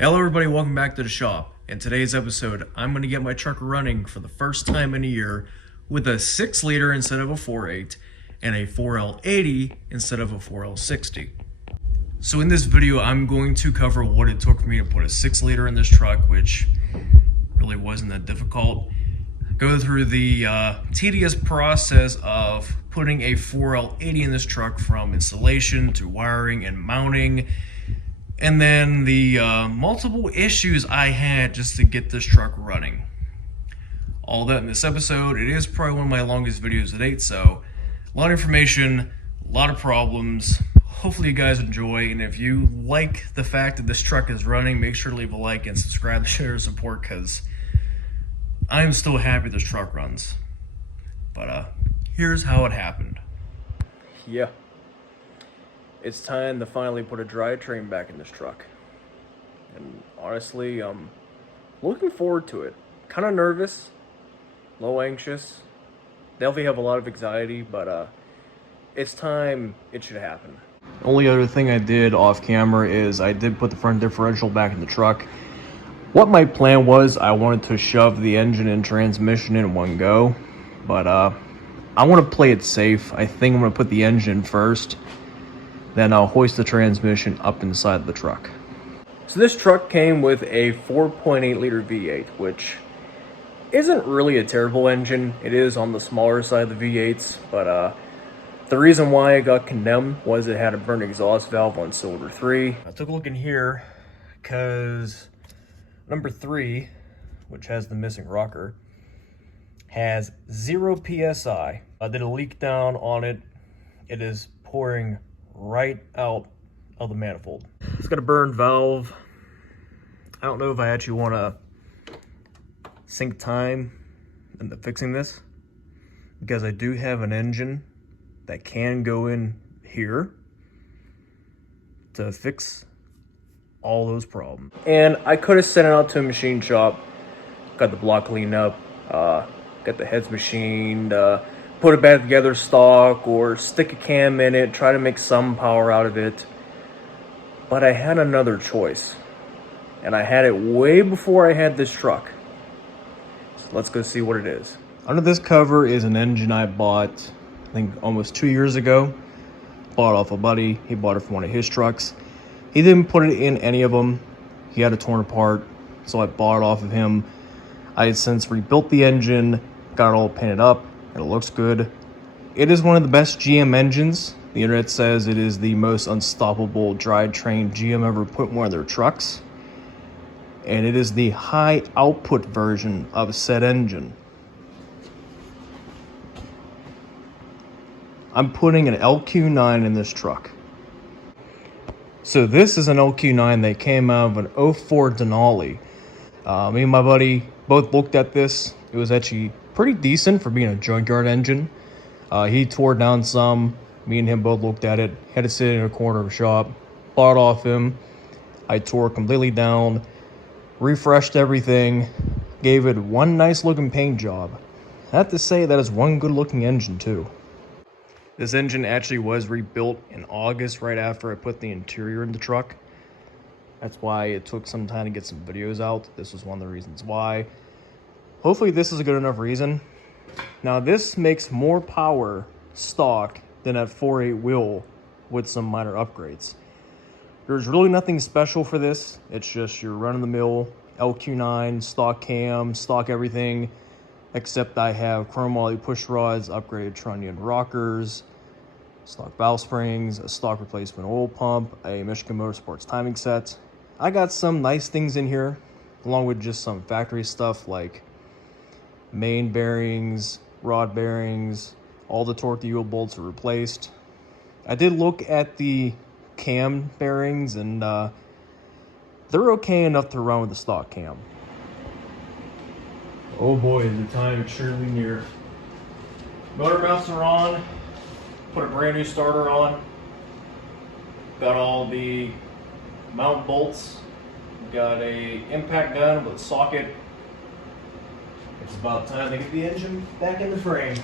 Hello everybody, welcome back to the shop. In today's episode, I'm going to get my truck running for the first time in a year with a 6-liter instead of a 4.8 and a 4L80 instead of a 4L60. So in this video, I'm going to cover what it took for me to put a 6-liter in this truck, which really wasn't that difficult. Go through the tedious process of putting a 4L80 in this truck from installation to wiring and mounting. And then the multiple issues I had just to get this truck running. All that in this episode. It is probably one of my longest videos to date, so a lot of information, a lot of problems. Hopefully you guys enjoy, and if you like the fact that this truck is running, make sure to leave a like and subscribe to share support, because I'm still happy this truck runs. But here's how it happened. Yeah. It's time to finally put a drivetrain back in this truck. And honestly, I'm looking forward to it. Kind of nervous, a little anxious. Definitely have a lot of anxiety, but it's time it should happen. Only other thing I did off camera is I did put the front differential back in the truck. What my plan was, I wanted to shove the engine and transmission in one go. But I want to play it safe. I think I'm going to put the engine first. Then I'll hoist the transmission up inside the truck. So this truck came with a 4.8 liter V8, which isn't really a terrible engine. It is on the smaller side of the V8s, but the reason why it got condemned was it had a burnt exhaust valve on cylinder 3. I took a look in here because number 3, which has the missing rocker, has 0 PSI. I did a leak down on it. It is pouring right out of the manifold. It's got a burned valve. I don't know if I actually want to sink time into fixing this, because I do have an engine that can go in here to fix all those problems. And I could have sent it out to a machine shop, got the block cleaned up, got the heads machined, put it back together stock, or stick a cam in it, try to make some power out of it. But I had another choice, and I had it way before I had this truck. So let's go see what it is. Under this cover is an engine I bought, I think almost 2 years ago. Bought it off a buddy. He bought it from one of his trucks. He didn't put it in any of them. He had it torn apart, so I bought it off of him. I had since rebuilt the engine, got it all painted up. It looks good. It is one of the best GM engines. The internet says it is the most unstoppable drivetrain GM ever put in one of their trucks. And it is the high output version of said engine. I'm putting an LQ9 in this truck. So this is an LQ9 that came out of an 04 Denali. Me and my buddy both looked at this. It was actually pretty decent for being a junkyard engine. He tore down some. Me and him both looked at it. Had it sit in a corner of a shop. Bought it off him. I tore it completely down. Refreshed everything. Gave it one nice looking paint job. I have to say that is one good looking engine too. This engine actually was rebuilt in August right after I put the interior in the truck. That's why it took some time to get some videos out. This was one of the reasons why. Hopefully this is a good enough reason. Now this makes more power stock than a 4.8 wheel with some minor upgrades. There's really nothing special for this. It's just your run-of-the-mill LQ9, stock cam, stock everything, except I have chrome moly push rods, upgraded trunnion rockers, stock valve springs, a stock replacement oil pump, a Michigan Motorsports timing set. I got some nice things in here, along with just some factory stuff like main bearings, rod bearings, all the torque wheel bolts are replaced. I did look at the cam bearings, and they're okay enough to run with the stock cam. Oh boy, is the time extremely near. Motor mounts are on. Put a brand new starter on. Got all the mount bolts. Got a impact gun with a socket. It's about time to get the engine back in the frame.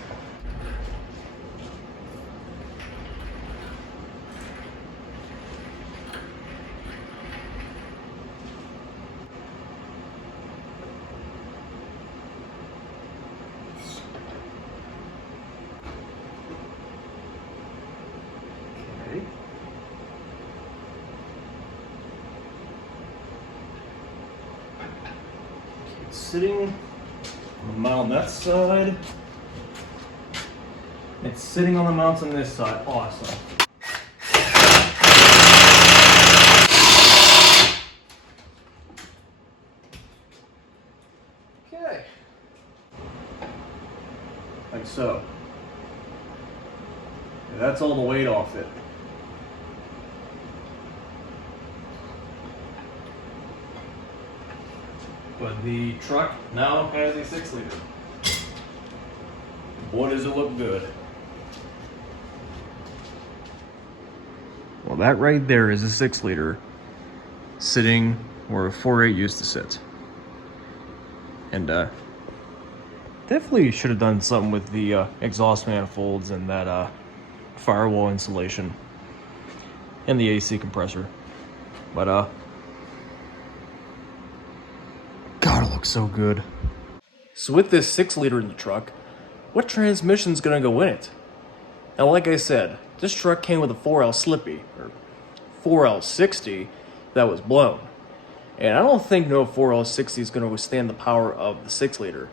sitting on the mount on that side. It's sitting on the mounts on this side. Awesome. Okay. Like so. And that's all the weight off it. But the truck now has a 6-liter. Boy, does it look good. Well, that right there is a 6-liter sitting where a 4.8 used to sit. And definitely should have done something with the exhaust manifolds and that firewall insulation and the AC compressor. But God, it looks so good. So with this 6-liter in the truck, what transmission's gonna go in it? Now, like I said, this truck came with a 4L Slippy, or 4L60, that was blown. And I don't think no 4L60 is gonna withstand the power of the 6-liter.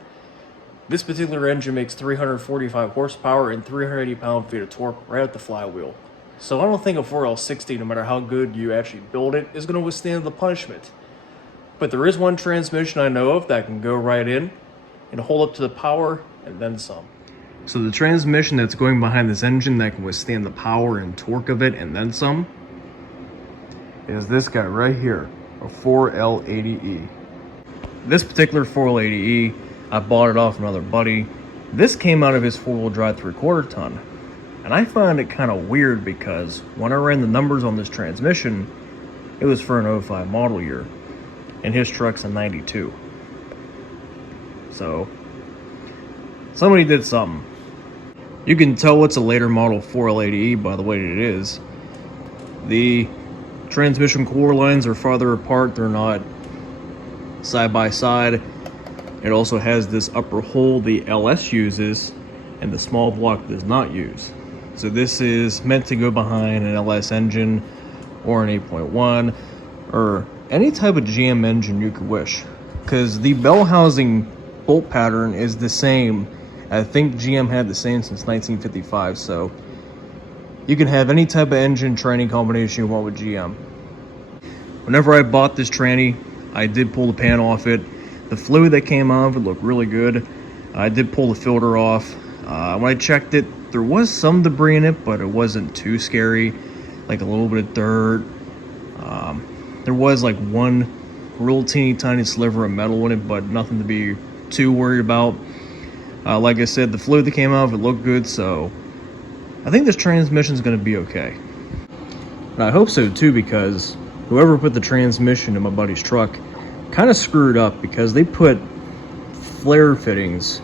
This particular engine makes 345 horsepower and 380 pound-feet of torque right at the flywheel. So I don't think a 4L60, no matter how good you actually build it, is gonna withstand the punishment. But there is one transmission I know of that can go right in and hold up to the power and then some. So the transmission that's going behind this engine that can withstand the power and torque of it and then some is this guy right here, a 4L80E. This particular 4L80E, I bought it off another buddy. This came out of his 4-wheel drive 3/4 ton. And I find it kind of weird because when I ran the numbers on this transmission, it was for an 05 model year. And his truck's a 92. So somebody did something. You can tell it's a later model 4L80E by the way it is. The transmission core lines are farther apart. They're not side by side. It also has this upper hole the LS uses and the small block does not use. So this is meant to go behind an LS engine or an 8.1 or any type of GM engine you could wish, because the bell housing bolt pattern is the same. I think GM had the same since 1955, so you can have any type of engine tranny combination you want with GM. Whenever I bought this tranny, I did pull the pan off it. The fluid that came out of it looked really good. I did pull the filter off. When I checked it, there was some debris in it, but it wasn't too scary, like a little bit of dirt. There was like one real teeny tiny sliver of metal in it, but nothing to be too worried about. Like I said, the fluid that came out of it looked good, so I think this transmission is going to be okay. And I hope so too, because whoever put the transmission in my buddy's truck kind of screwed up, because they put flare fittings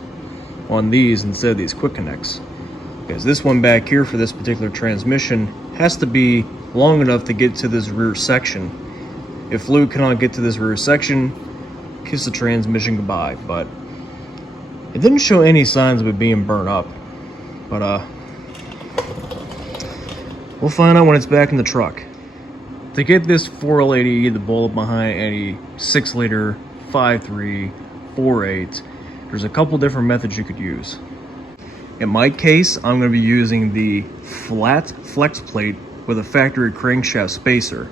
on these instead of these quick connects. Because this one back here for this particular transmission has to be long enough to get to this rear section. If fluid cannot get to this rear section, kiss the transmission goodbye. But it didn't show any signs of it being burnt up. But we'll find out when it's back in the truck. To get this 4L80E to bolt behind any 6-liter, 5.3, 4.8, there's a couple different methods you could use. In my case, I'm going to be using the flat flex plate with a factory crankshaft spacer.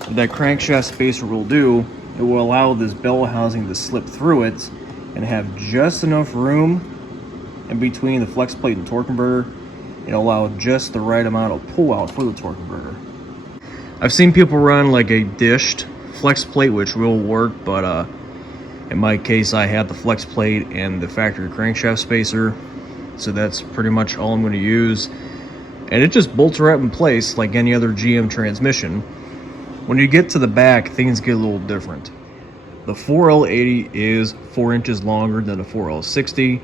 What that crankshaft spacer will do, it will allow this bell housing to slip through it and have just enough room in between the flex plate and torque converter. It'll allow just the right amount of pull out for the torque converter. I've seen people run like a dished flex plate, which will work, but in my case, I have the flex plate and the factory crankshaft spacer, so that's pretty much all I'm going to use. And it just bolts right in place like any other GM transmission. When you get to the back, things get a little different. The 4L80 is 4 inches longer than a 4L60,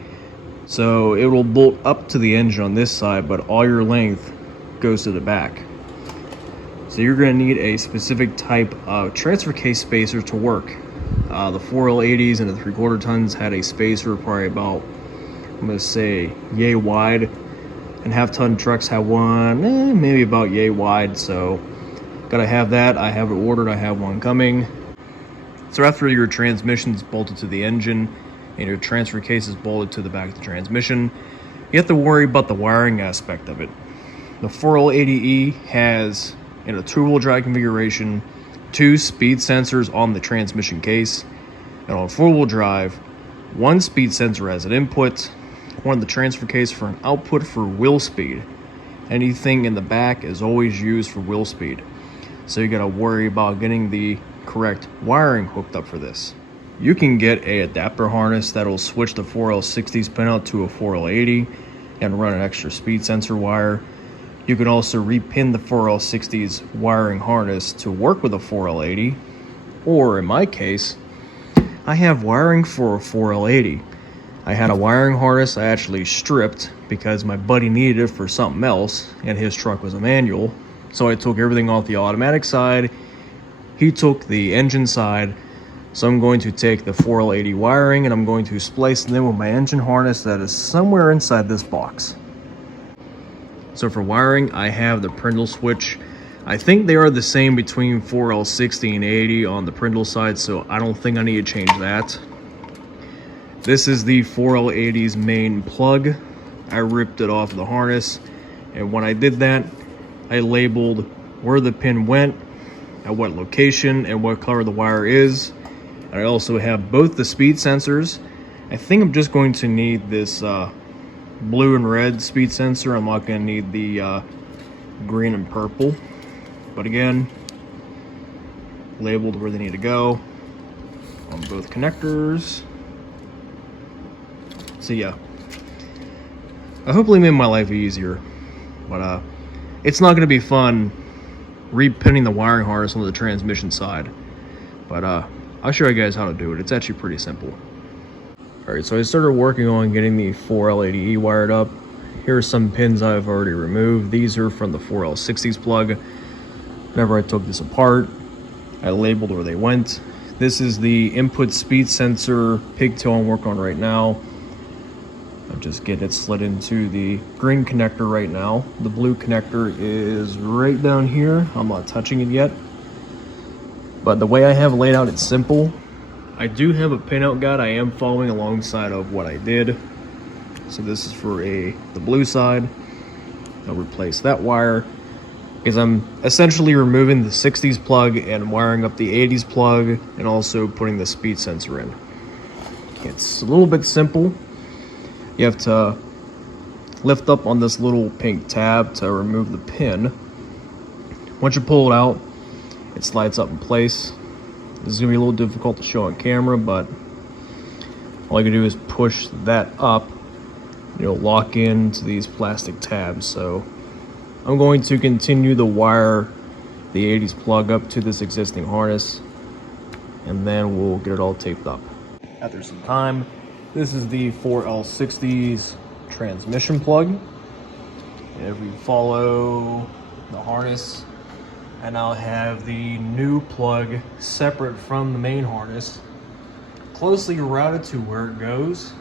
so it will bolt up to the engine on this side, but all your length goes to the back. So you're going to need a specific type of transfer case spacer to work. The 4L80s and the 3/4 tons had a spacer probably about, I'm going to say, yay wide, and half-ton trucks have one maybe about yay wide, so gotta have that. I have it ordered, I have one coming. So after your transmission is bolted to the engine and your transfer case is bolted to the back of the transmission, you have to worry about the wiring aspect of it. The 4L80E has, in a two-wheel drive configuration, 2 speed sensors on the transmission case, and on four-wheel drive, 1 speed sensor as an input, one in the transfer case for an output for wheel speed. Anything in the back is always used for wheel speed, so you gotta worry about getting the correct wiring hooked up for this. You can get a adapter harness that'll switch the 4L60's pinout to a 4L80 and run an extra speed sensor wire. You can also repin the 4L60's wiring harness to work with a 4L80, or in my case, I have wiring for a 4L80. I had a wiring harness I actually stripped because my buddy needed it for something else, and his truck was a manual. So I took everything off the automatic side, he took the engine side. So I'm going to take the 4L80 wiring and I'm going to splice it in with my engine harness that is somewhere inside this box. So for wiring, I have the Prindle switch. I think they are the same between 4L60 and 80 on the Prindle side, so I don't think I need to change that. This is the 4L80's main plug. I ripped it off the harness, and when I did that, I labeled where the pin went, at what location, and what color the wire is. And I also have both the speed sensors. I think I'm just going to need this blue and red speed sensor. I'm not going to need the green and purple. But again, labeled where they need to go on both connectors. So yeah, I hopefully made my life easier, but it's not going to be fun repinning the wiring harness on the transmission side. But I'll show you guys how to do it. It's actually pretty simple. Alright, so I started working on getting the 4L80E wired up. Here are some pins I've already removed. These are from the 4L60's plug. Whenever I took this apart, I labeled where they went. This is the input speed sensor pigtail I'm working on right now. I'm just getting it slid into the green connector right now. The blue connector is right down here. I'm not touching it yet. But the way I have it laid out, it's simple. I do have a pinout guide. I am following alongside of what I did. So this is for the blue side. I'll replace that wire because I'm essentially removing the 60s plug and wiring up the 80s plug and also putting the speed sensor in. It's a little bit simple. You have to lift up on this little pink tab to remove the pin. Once you pull it out, it slides up in place. This is going to be a little difficult to show on camera, but all you can do is push that up. You'll lock into these plastic tabs. So I'm going to continue to wire the 80s plug up to this existing harness, and then we'll get it all taped up. After some time, this is the 4L60's transmission plug. If we follow the harness, I now have the new plug separate from the main harness, closely routed to where it goes,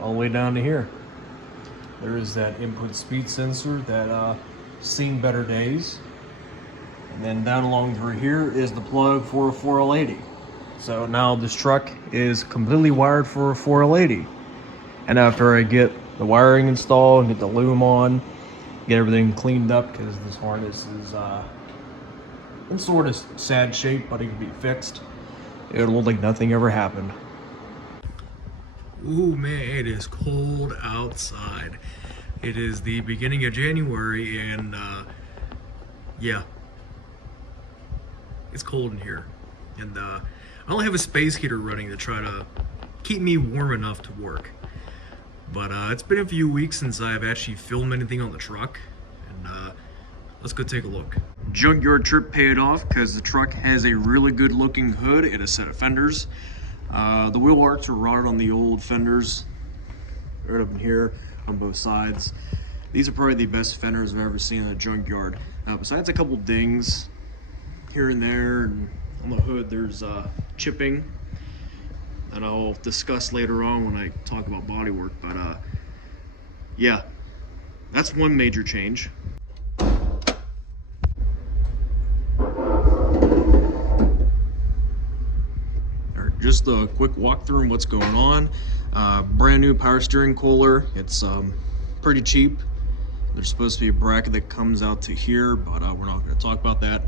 all the way down to here. There is that input speed sensor that seen better days. And then down along through here is the plug for a 4L80. So now this truck is completely wired for a 4L80. And after I get the wiring installed, get the loom on, get everything cleaned up, because this harness is in sort of sad shape, but it can be fixed. It'll look like nothing ever happened. Ooh man, it is cold outside. It is the beginning of January, and yeah, it's cold in here. And I only have a space heater running to try to keep me warm enough to work. But it's been a few weeks since I've actually filmed anything on the truck, and let's go take a look. Junkyard trip paid off because the truck has a really good looking hood and a set of fenders. The wheel arcs are rotted on the old fenders right up in here on both sides. These are probably the best fenders I've ever seen in a junkyard. Besides a couple dings here and there, and on the hood there's chipping that I'll discuss later on when I talk about bodywork. But yeah, that's one major change. just a quick walkthrough on what's going on. Brand new power steering cooler. It's pretty cheap. There's supposed to be a bracket that comes out to here, but we're not going to talk about that.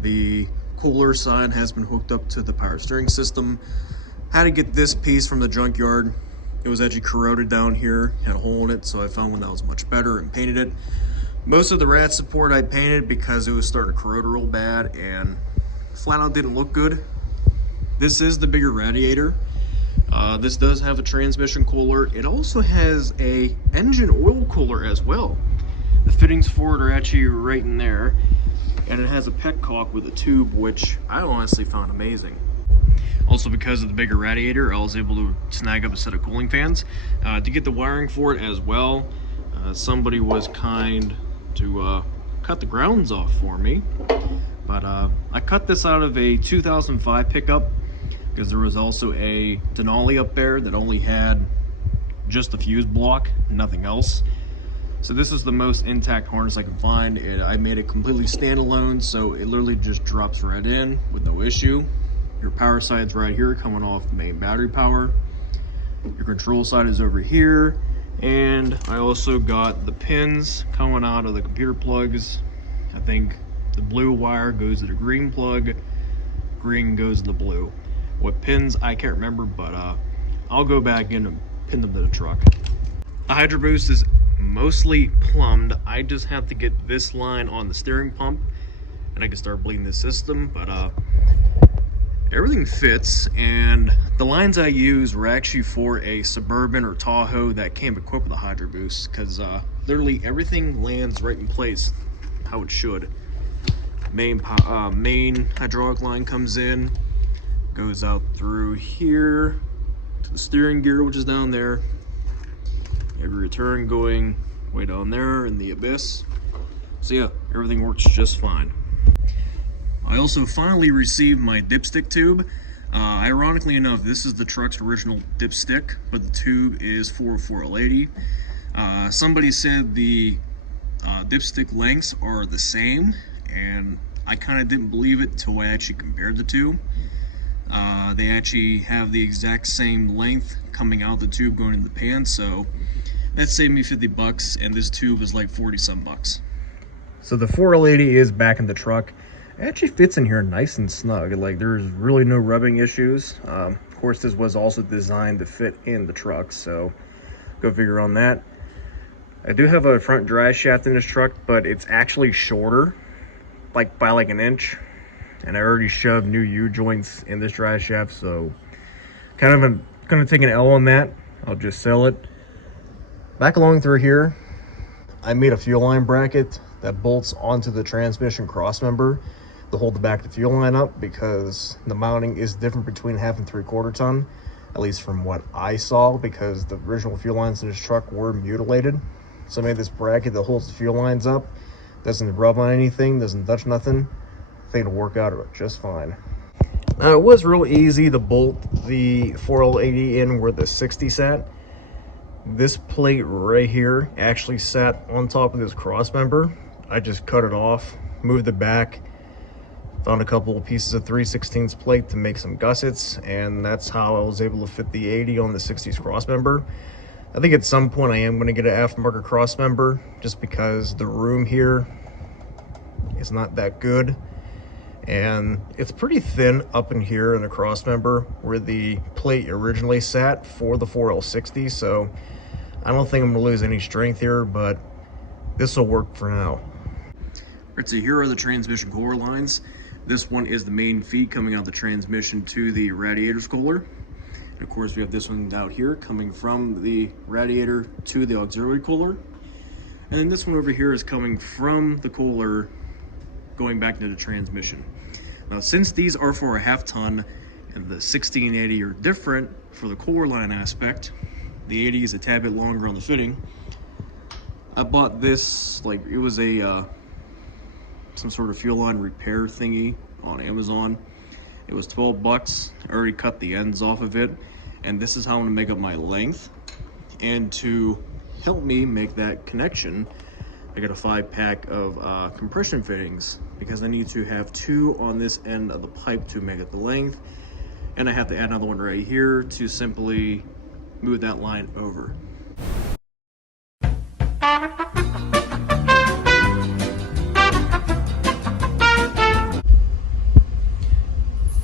The cooler side has been hooked up to the power steering system. Had to get this piece from the junkyard. It was actually corroded down here, had a hole in it, so I found one that was much better and painted it. Most of the rad support I painted because it was starting to corrode real bad and flat out didn't look good. This is the bigger radiator. This does have a transmission cooler. It also has a engine oil cooler as well. The fittings for it are actually right in there, and it has a petcock with a tube, which I honestly found amazing. Also, because of the bigger radiator, I was able to snag up a set of cooling fans. To get the wiring for it as well, somebody was kind to cut the grounds off for me. But I cut this out of a 2005 pickup because there was also a Denali up there that only had just the fuse block, nothing else. So this is the most intact harness I can find. I made it completely standalone, so it literally just drops right in with no issue. Your power side's right here coming off the main battery power. Your control side is over here. And I also got the pins coming out of the computer plugs. I think the blue wire goes to the green plug, green goes to the blue. What pins, I can't remember, but I'll go back in and pin them to the truck. The Hydro Boost is mostly plumbed. I just have to get this line on the steering pump and I can start bleeding the system, but everything fits, and the lines I use were actually for a Suburban or Tahoe that came equipped with a Hydro Boost, because literally everything lands right in place how it should. Main hydraulic line comes in, goes out through here to the steering gear, which is down there. Every return going way down there in the abyss. So yeah, everything works just fine. I also finally received my dipstick tube. Ironically enough, this is the truck's original dipstick, but the tube is 404L80. Somebody said the dipstick lengths are the same, and I kind of didn't believe it till I actually compared the two. They actually have the exact same length coming out the tube going in the pan, so that saved me 50 bucks, and this tube is like 40 some bucks. So the 4L80 is back in the truck. It actually fits in here nice and snug. Like, there's really no rubbing issues. Of course, this was also designed to fit in the truck, so go figure on that. I do have a front drive shaft in this truck, but it's actually shorter, like by like an inch. And I already shoved new U-joints in this drive shaft, so kind of gonna take an L on that. I'll just sell it. Back along through here, I made a fuel line bracket that bolts onto the transmission crossmember to hold the back of the fuel line up, because the mounting is different between 1/2 and 3/4 ton, at least from what I saw, because the original fuel lines in this truck were mutilated. So I made this bracket that holds the fuel lines up, doesn't rub on anything, doesn't touch nothing. I think it'll work out just fine. Now, it was real easy to bolt the 4L80 in where the 60 sat. This plate right here actually sat on top of this cross member. I just cut it off, moved it back, found a couple of pieces of 3/16 plate to make some gussets, and that's how I was able to fit the 80 on the 60s cross member. I think at some point I am going to get an aftermarket cross member, just because the room here is not that good, and it's pretty thin up in here in the cross member where the plate originally sat for the 4L60, so I don't think I'm going to lose any strength here, but this will work for now. Alright, so here are the transmission cooler lines. This one is the main feed coming out of the transmission to the radiator's cooler. And of course, we have this one out here coming from the radiator to the auxiliary cooler. And then this one over here is coming from the cooler going back into the transmission. Now, since these are for a 1/2 ton and the 60 and 80 are different for the cooler line aspect, the 80 is a tad bit longer on the fitting. I bought this, like, it was a some sort of fuel line repair thingy on Amazon. It was 12 bucks. I already cut the ends off of it, and this is how I'm gonna make up my length. And to help me make that connection, I got a 5-pack of compression fittings, because I need to have 2 on this end of the pipe to make up the length, and I have to add another one right here to simply move that line over.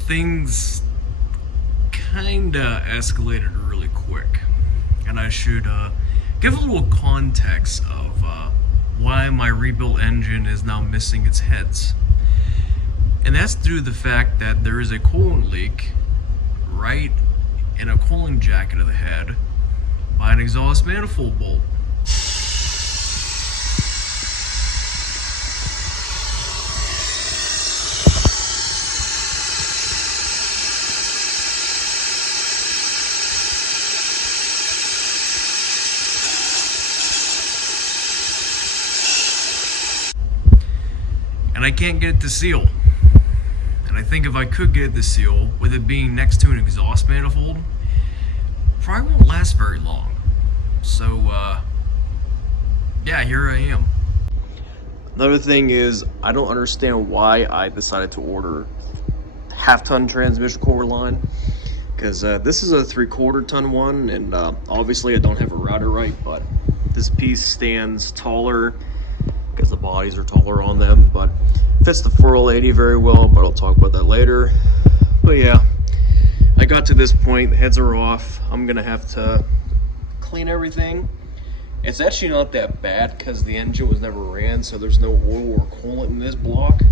Things kinda escalated really quick, and I should give a little context of why my rebuilt engine is now missing its heads. And that's due to the fact that there is a coolant leak right in a cooling jacket of the head by an exhaust manifold bolt. And I can't get it to seal. And I think if I could get it to seal, with it being next to an exhaust manifold, probably won't last very long. So, yeah, here I am. Another thing is, I don't understand why I decided to order half-ton transmission core line, because this is a 3/4 ton one, and obviously I don't have a router right, but this piece stands taller because the bodies are taller on them, but fits the 4L80 very well, but I'll talk about that later. But yeah, I got to this point, the heads are off. I'm gonna have to clean everything. It's actually not that bad because the engine was never ran, so there's no oil or coolant in this block.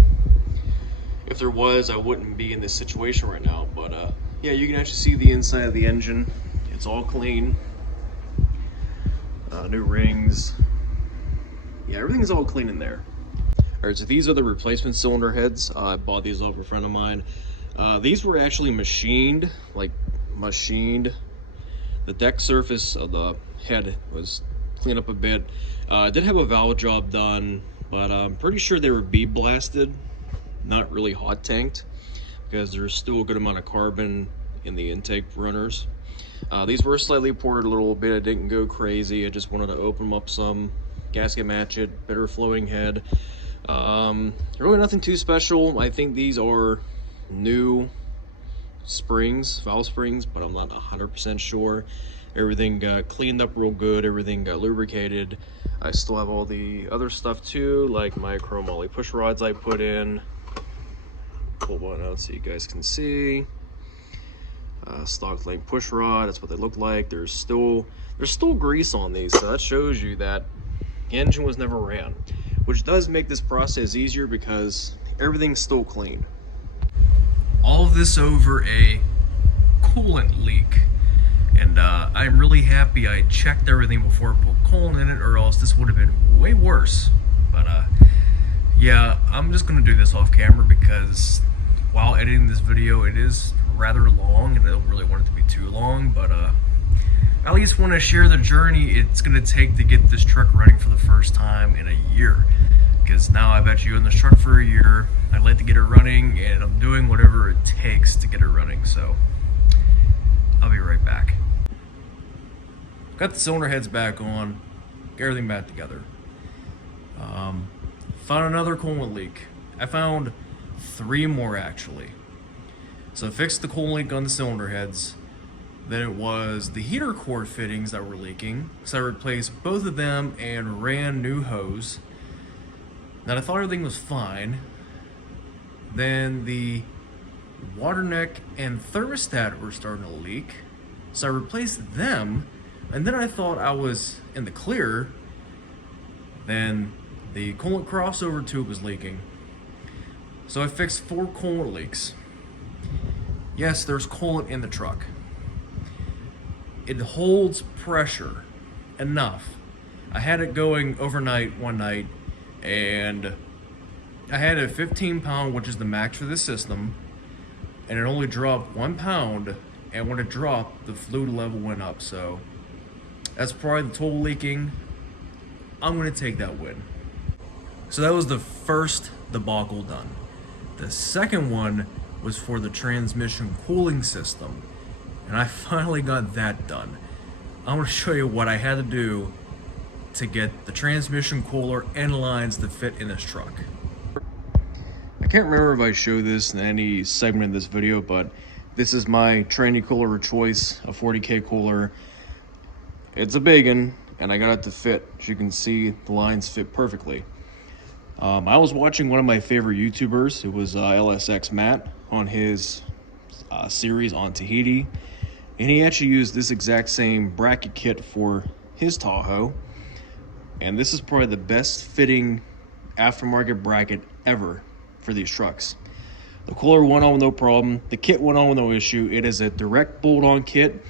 If there was, I wouldn't be in this situation right now, but yeah, you can actually see the inside of the engine. It's all clean. New rings. Yeah, everything's all clean in there. Alright, so these are the replacement cylinder heads. I bought these off a friend of mine. These were actually machined, like machined. The deck surface of the head was cleaned up a bit. I did have a valve job done, but I'm pretty sure they were bead blasted, not really hot tanked, because there's still a good amount of carbon in the intake runners. These were slightly ported a little bit. I didn't go crazy. I just wanted to open them up some, gasket match it, better flowing head. Really nothing too special. I think these are new springs, valve springs, but I'm not 100% sure. Everything got cleaned up real good. Everything got lubricated. I still have all the other stuff too, like my chromoly push rods I put in. Pull one out so you guys can see. Stock length push rod, that's what they look like. There's still grease on these, so that shows you that the engine was never ran, which does make this process easier because everything's still clean. All of this over a coolant leak, and I'm really happy I checked everything before I put coolant in it, or else this would have been way worse. But yeah, I'm just gonna do this off camera because while editing this video, it is rather long, and I don't really want it to be too long, but I at least want to share the journey it's going to take to get this truck running for the first time in a year. Because now I've actually owned this truck for a year, I'd like to get it running, and I'm doing whatever it takes to get it running, so I'll be right back. Got the cylinder heads back on, get everything back together. Found another coolant leak. I found 3 more actually. So I fixed the coolant leak on the cylinder heads. Then it was the heater core fittings that were leaking, so I replaced both of them and ran new hose. Then I thought everything was fine. Then the water neck and thermostat were starting to leak, so I replaced them, and then I thought I was in the clear. Then the coolant crossover tube was leaking, so I fixed 4 coolant leaks. Yes, there's coolant in the truck. It holds pressure enough. I had it going overnight one night, and I had a 15 pound, which is the max for this system, and it only dropped 1 pound, and when it dropped, the fluid level went up, so that's probably the total leaking. I'm gonna take that win. So that was the first debacle done. The second one was for the transmission cooling system, and I finally got that done. I'm going to show you what I had to do to get the transmission cooler and lines to fit in this truck. I can't remember if I showed this in any segment of this video, but This is my tranny cooler of choice, a 40K cooler. It's a big one, and I got it to fit. As you can see, the lines fit perfectly. I was watching one of my favorite YouTubers. It was LSX Matt on his series on Tahiti, and he actually used this exact same bracket kit for his Tahoe, and this is probably the best fitting aftermarket bracket ever for these trucks. The cooler went on with no problem. The kit went on with no issue. It is a direct bolt-on kit.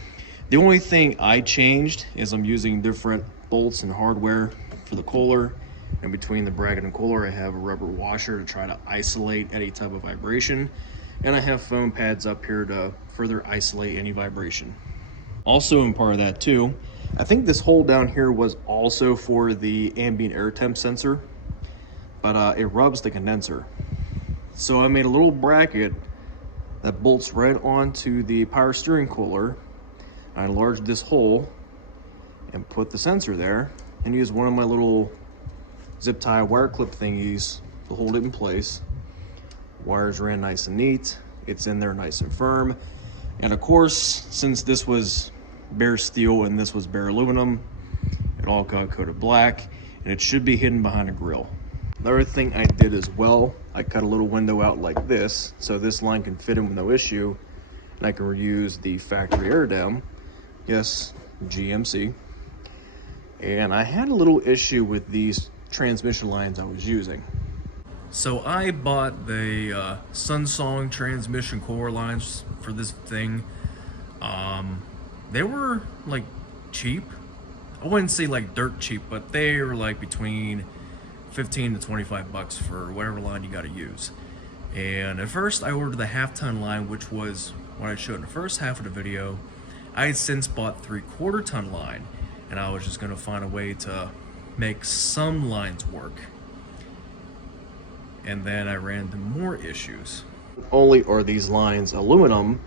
The only thing I changed is I'm using different bolts and hardware for the cooler. And between the bracket and cooler, I have a rubber washer to try to isolate any type of vibration. And I have foam pads up here to further isolate any vibration. Also in part of that too, I think this hole down here was also for the ambient air temp sensor, but it rubs the condenser. So I made a little bracket that bolts right onto the power steering cooler. I enlarged this hole and put the sensor there and used one of my little zip tie wire clip thingies to hold it in place. Wires ran nice and neat. It's in there nice and firm. And of course, since this was bare steel and this was bare aluminum, it all got coated black, and it should be hidden behind a grill. Another thing I did as well, I cut a little window out like this so this line can fit in with no issue, and I can reuse the factory air dam. Yes, GMC. And I had a little issue with these transmission lines I was using. So I bought the Sunsong transmission core lines for this thing. They were like cheap. I wouldn't say like dirt cheap, but they were like between 15 to 25 bucks for whatever line you got to use. And at first I ordered the half-ton line, which was what I showed in the first half of the video. I had since bought 3/4 ton line, and I was just going to find a way to make some lines work. And then I ran into more issues. Not only are these lines aluminum,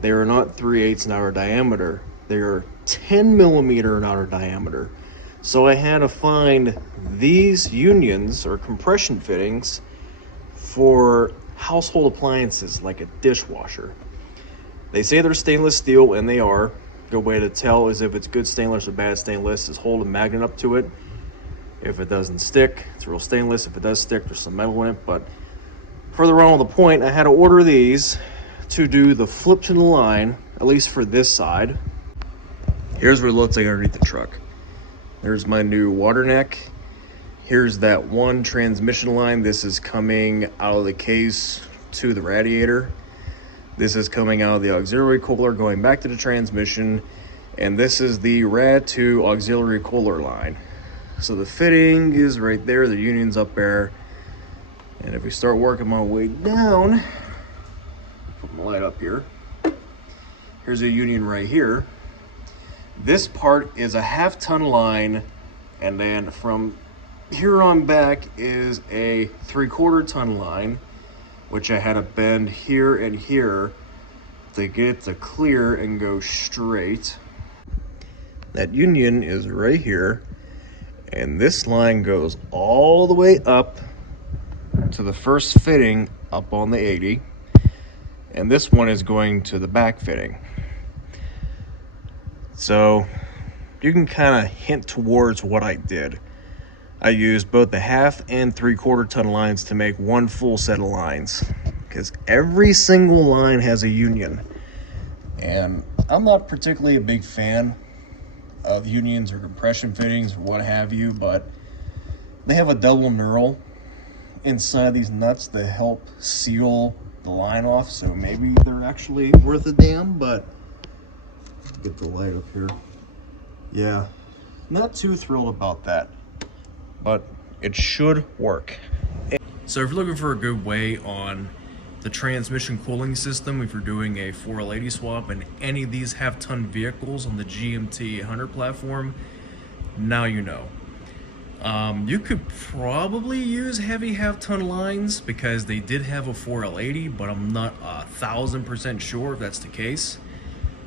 they are not 3/8 in outer diameter. They are 10 millimeter in outer diameter. So I had to find these unions or compression fittings for household appliances like a dishwasher. They say they're stainless steel, and they are. Good way to tell is if it's good stainless or bad stainless is hold a magnet up to it. If it doesn't stick, it's real stainless. If it does stick, there's some metal in it. But further on with the point, I had to order these to do the flip to the line, at least for this side. Here's what it looks like underneath the truck. There's my new water neck. Here's that one transmission line. This is coming out of the case to the radiator. This is coming out of the auxiliary cooler going back to the transmission. And this is the rad to auxiliary cooler line. So the fitting is right there, the union's up there. And if we start working my way down, put my light up here. Here's a union right here. This part is a half-ton line, and then from here on back is a 3/4 ton line, which I had to bend here and here to get it to clear and go straight. That union is right here, and this line goes all the way up to the first fitting up on the 80, and this one is going to the back fitting. So you can kind of hint towards what I did. I used both the half and 3/4 ton lines to make one full set of lines, because every single line has a union. And I'm not particularly a big fan of unions or compression fittings or what have you, but they have a double knurl inside these nuts to help seal the line off, so maybe they're actually worth a damn. But get the light up here. Yeah, not too thrilled about that, but it should work. So if you're looking for a good way on the transmission cooling system, if you're doing a 4L80 swap in any of these half-ton vehicles on the GMT800 platform, now you know. You could probably use heavy half-ton lines because they did have a 4L80, but I'm not 1,000% sure if that's the case.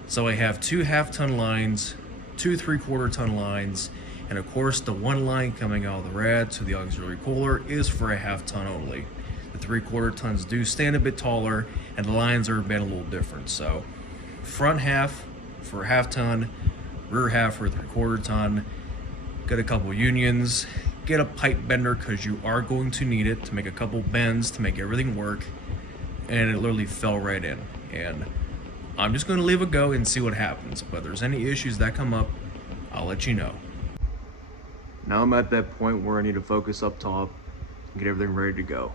So I have 2 half-ton lines, 2 3/4 ton lines, and of course the one line coming out of the rad to the auxiliary cooler is for a half-ton only. The 3/4 tons do stand a bit taller, and the lines are bent a little different. So front half for a 1/2 ton, rear half for a 3/4 ton. Get a couple unions, get a pipe bender because you are going to need it to make a couple bends to make everything work. And it literally fell right in. And I'm just going to leave it go and see what happens. But if there's any issues that come up, I'll let you know. Now I'm at that point where I need to focus up top and get everything ready to go.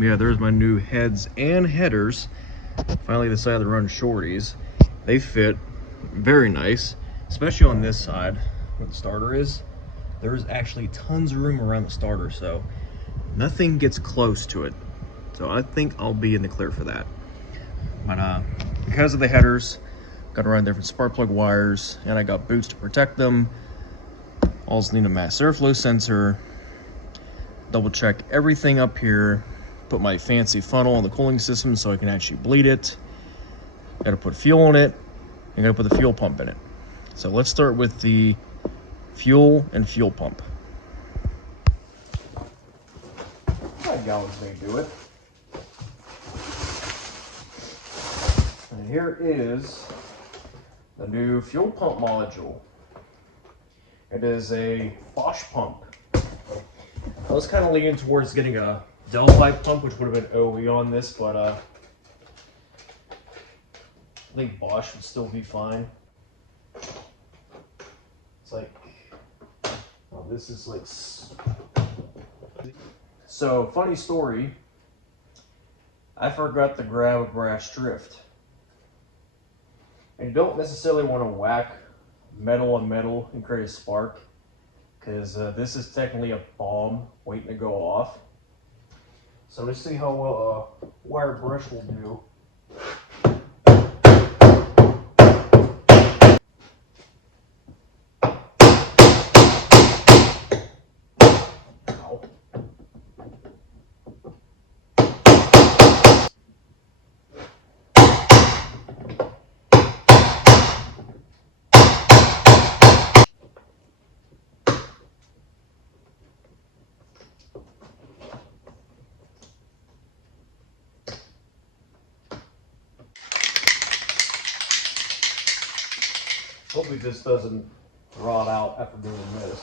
Yeah, there's my new heads and headers. Finally decided to run shorties. They fit very nice, especially on this side where the starter is. There's actually tons of room around the starter, so nothing gets close to it. So I think I'll be in the clear for that. But because of the headers, got to run different spark plug wires, and I got boots to protect them. Also need a mass airflow sensor. Double check everything up here. Put my fancy funnel on the cooling system so I can actually bleed it. Got to put fuel in it, and got to put the fuel pump in it. So let's start with the fuel and fuel pump. 5 gallons may do it. And here is the new fuel pump module. It is a Bosch pump. I was kind of leaning towards getting a Delphi pump, which would have been OE on this, but I think Bosch would still be fine. It's like, oh, this is like, so funny story, I forgot to grab a brass drift. And you don't necessarily want to whack metal on metal and create a spark, because this is technically a bomb waiting to go off. So let's see how well a wire brush will do. Ow. Hopefully this doesn't rot out after doing this.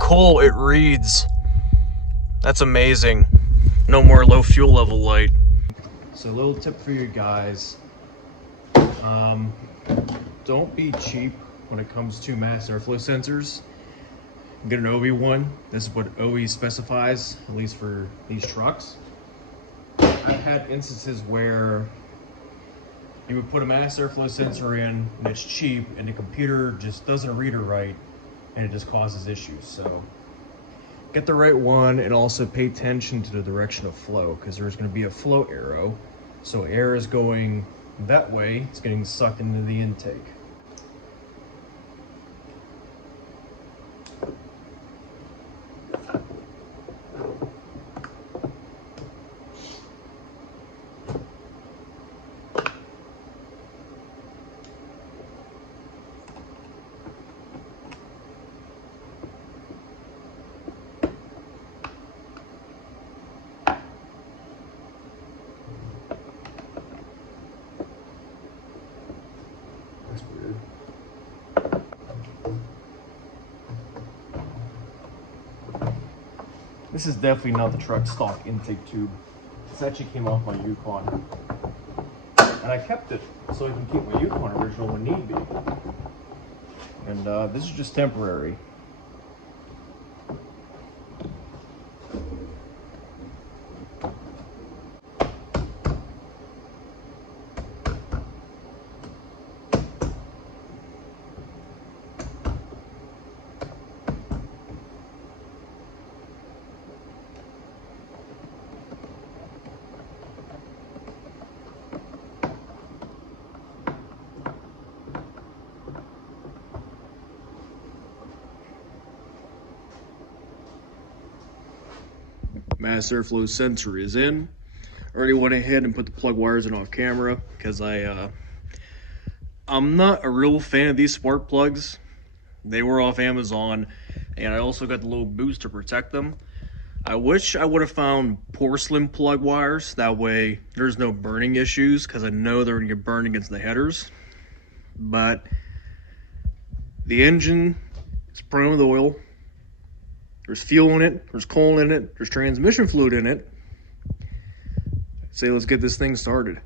Cool, it reads. That's amazing. No more low fuel level light. So a little tip for you guys. Don't be cheap when it comes to mass airflow sensors. Get an OE one. This is what OE specifies, at least for these trucks. I've had instances where you would put a mass airflow sensor in and it's cheap and the computer just doesn't read it right and it just causes issues. So get the right one, and also pay attention to the direction of flow, because there's going to be a flow arrow. So air is going that way, it's getting sucked into the intake. That's weird. This is definitely not the truck stock intake tube. This actually came off my Yukon. And I kept it so I can keep my Yukon original when need be. And this is just temporary. mass airflow sensor is in. Already went ahead and put the plug wires in off camera because I'm not a real fan of these spark plugs. They were off Amazon, and I also got the little boost to protect them. I wish I would have found porcelain plug wires, that way there's no burning issues, because I know they're going to get burned against the headers. But the engine is prone with oil, there's fuel in it, there's coal in it, there's transmission fluid in it. I'd say let's get this thing started.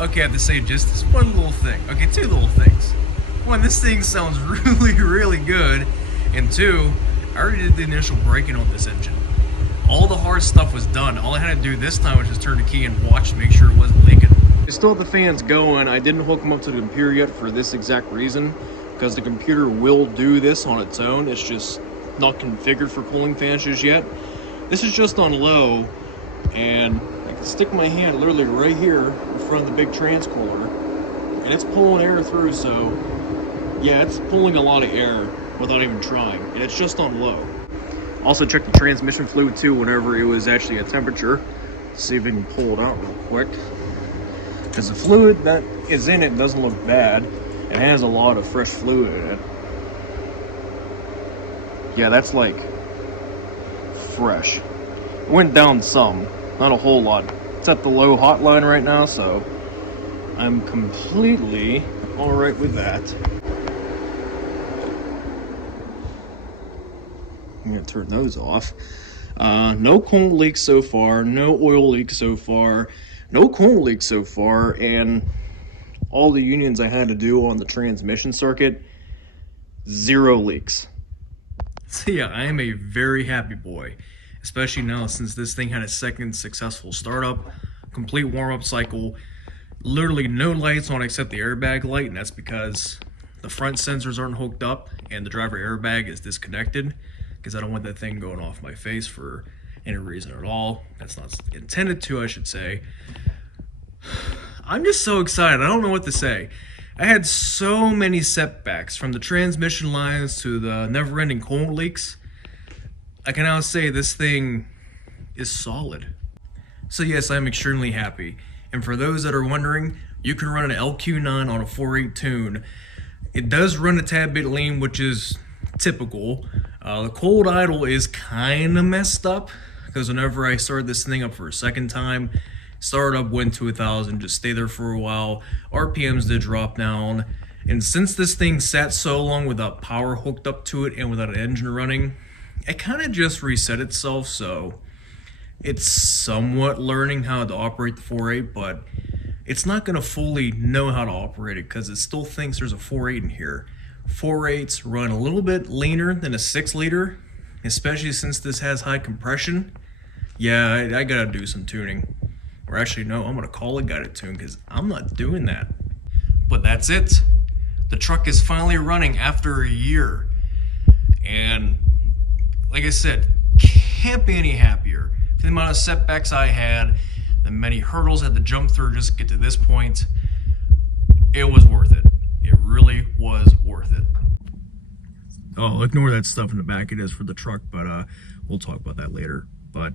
Okay, I have to say just this one little thing. Okay, two little things. One, this thing sounds really good. And two, I already did the initial braking on this engine. All the hard stuff was done. All I had to do this time was just turn the key and watch to make sure it wasn't leaking. I still have the fans going. I didn't hook them up to the computer yet for this exact reason, because the computer will do this on its own. It's just not configured for cooling fans just yet. This is just on low, and I can stick my hand literally right here in front of the big transcooler, and it's pulling air through, so yeah, it's pulling a lot of air without even trying, and it's just on low. Also check the transmission fluid too whenever it was actually at temperature. See if we can pull it out real quick, because the fluid that is in it doesn't look bad. It has a lot of fresh fluid in it. Yeah, that's like fresh. It went down some, not a whole lot. It's at the low hot line right now, so I'm completely all right with that. I'm gonna turn those off. No coolant leaks so far, no oil leaks so far, no coolant leaks so far, and all the unions I had to do on the transmission circuit, 0 leaks. So yeah, I am a very happy boy, especially now since this thing had a second successful startup, complete warm-up cycle, literally no lights on except the airbag light, and that's because the front sensors aren't hooked up and the driver airbag is disconnected, because I don't want that thing going off my face for any reason at all. That's not intended to, I should say. I'm just so excited. I don't know what to say. I had so many setbacks, from the transmission lines to the never-ending coolant leaks. I can now say this thing is solid. So yes, I'm extremely happy. And for those that are wondering, you can run an LQ9 on a 4.8 tune. It does run a tad bit lean, which is typical. The cold idle is kind of messed up, because whenever I started this thing up for a second time, startup went to 1,000, just stay there for a while. RPMs did drop down, and since this thing sat so long without power hooked up to it and without an engine running, it kind of just reset itself. So it's somewhat learning how to operate the 4.8, but it's not going to fully know how to operate it because it still thinks there's a 4.8 in here. 4.8s run a little bit leaner than a 6-liter, especially since this has high compression. Yeah, I gotta do some tuning. Or actually, no, I'm gonna call a guy to tune, because I'm not doing that. But that's it. The truck is finally running after a year. And like I said, can't be any happier. For the amount of setbacks I had, the many hurdles I had to jump through just to get to this point, it was worth it. It really was worth it. Oh, ignore that stuff in the back. It is for the truck, but we'll talk about that later. But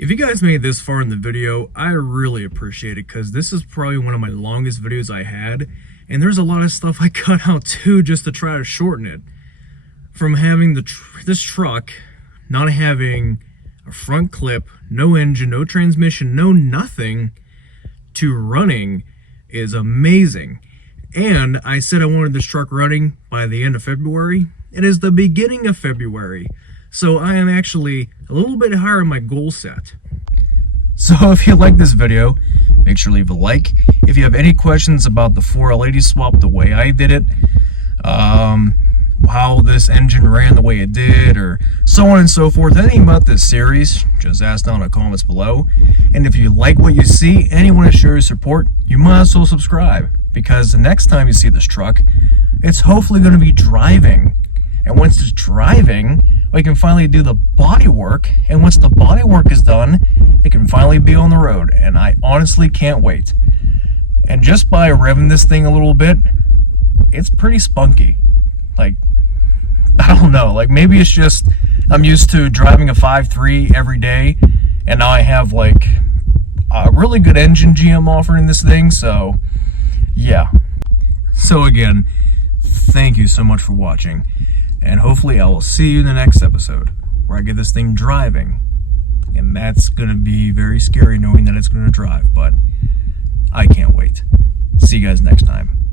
If you guys made it this far in the video, I really appreciate it, because this is probably one of my longest videos I had, and there's a lot of stuff I cut out too just to try to shorten it. From having this truck not having a front clip, no engine, no transmission, no nothing, to running is amazing. And I said I wanted this truck running by the end of February. It is the beginning of February. So I am actually a little bit higher in my goal set. So if you like this video, make sure to leave a like. If you have any questions about the 4L80 swap, the way I did it, how this engine ran the way it did, or so on and so forth, anything about this series, just ask down in the comments below. And if you like what you see and you want to show your support, you might as well subscribe, because the next time you see this truck, it's hopefully going to be driving. And once it's driving, we can finally do the body work, and once the body work is done, it can finally be on the road, and I honestly can't wait. And just by revving this thing a little bit, it's pretty spunky. Like, I don't know, like maybe it's just I'm used to driving a 5.3 every day, and now I have like a really good engine GM offering this thing, so yeah. So again, thank you so much for watching, and hopefully I will see you in the next episode where I get this thing driving. And that's going to be very scary knowing that it's going to drive, but I can't wait. See you guys next time.